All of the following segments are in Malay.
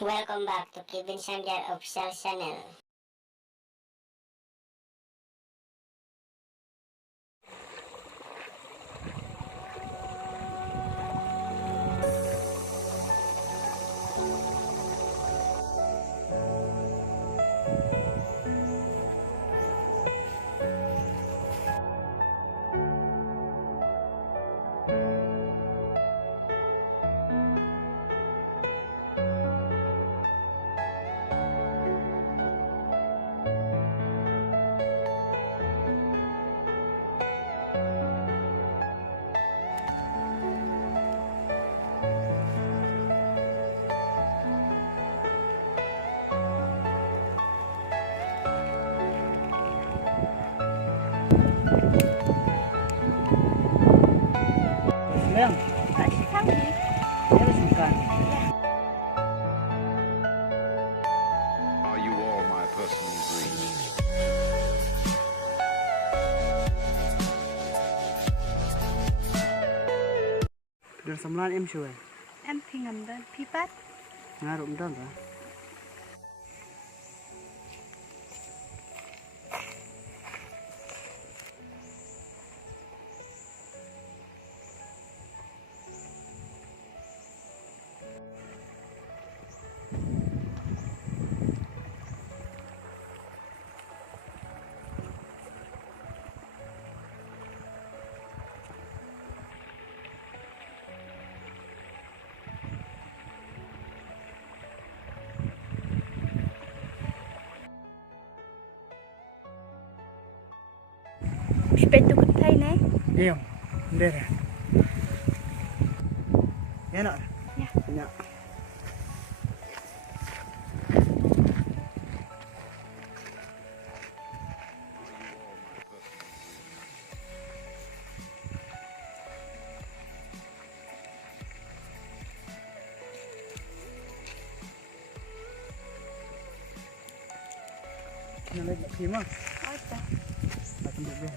Welcome back to Kevin Sandiar Official Channel. Lang, Kasih kami. ya suka. Are you all my personal dreams? Đường sầm lan em sửa, Em thì ngầm đơn phi phát. ngã rụng đơn rồi. Sepeda kutai nih. Iya, deh. Ya nak. Ya. Ya. Yang lagi nak mah? Oh, dah. Akan dulu.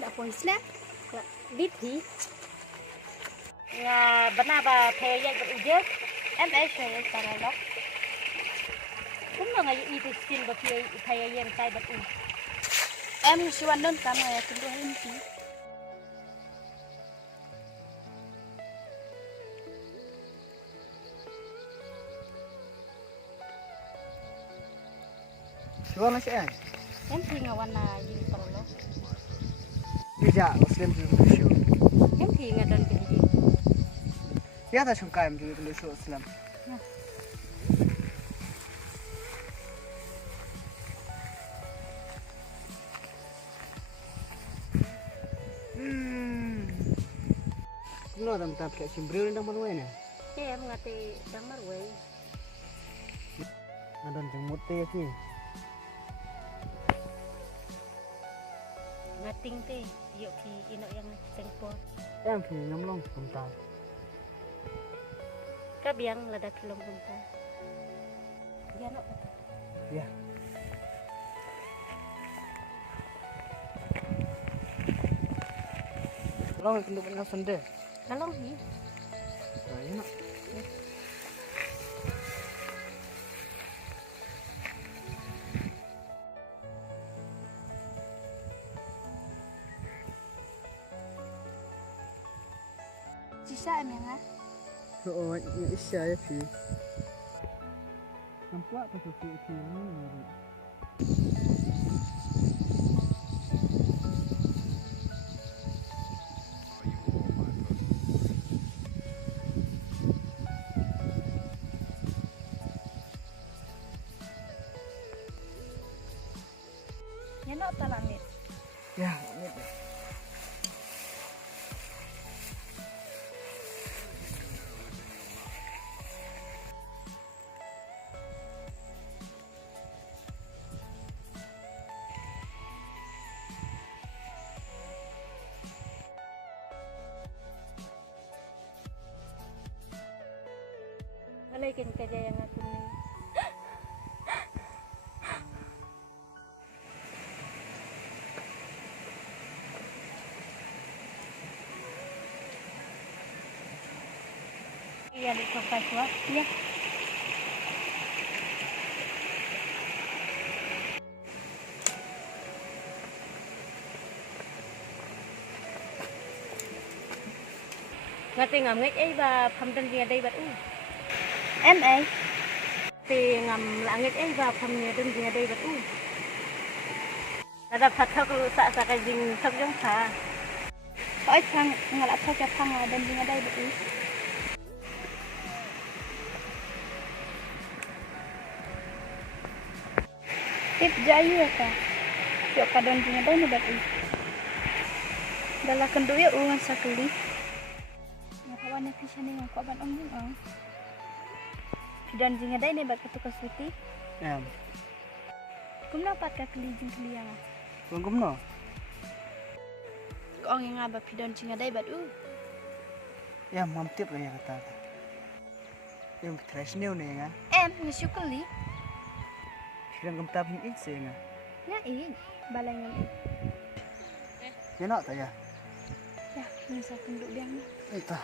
Đã quay snap. Biết thì. Bữa nào bà thề dạy vật ujớt em bé chơi cái này đó cũng là ngày y thì xin vật thề dạy tay vật u Em si Wandon kan ya kedua inti. Coba masih ya? Em thì ngawan na yun para lo. Tidak, Muslim juga show. Em thì ngadan kini. Ya tak suka em juga show Islam. Nó tầm tập kayak simbril ndang manuai na. em ngati đang mất quỷ Adon jemut teh sih. ngating teh yuk ki ino yang sengpot Em thì ngắm long tầm. kabiang lada kilong bunta ya no Ya. Long itu untuk dengan sende. kalong ni Saya nak. Sisa em yang ah. Oh, ini isya ya sih. Nampak apa tu sih ni? Are you all my personal dreams? Ya no talamit. Ya, ini. bikin kerja yang aku nih. Iya, di sofa tua. Iya. Ngati ngầm ngách ấy và phẩm tân gì đây bạn u. Em ấy. Thì ngầm là ngách ấy và phẩm nhà tân gì đây bạn u. Ada patah kalau tak sakai jing tak jong sa. Ôi thằng ngalap sao cho thằng là đơn ở đây bị. Tip jayu ka. Yo ka đơn ở đây này bị. Dala kendu ya uang sakuli. Kawan yang bisa nih ngakak ban om bung. Dan jing ada ini bak ketukas suti. Em. Kum dapat ka kelijing keliang. Vâng cũng nó. Ông yang ngaba pidon jing ada bat Em mam tiếp rồi ya kata. Em trash new nih nga. Em ngesu keli. Film kem tab ini sih nga. Ya in balangan in. Ya nak tak ya. Ya, nisa kenduk biang ni. Itu.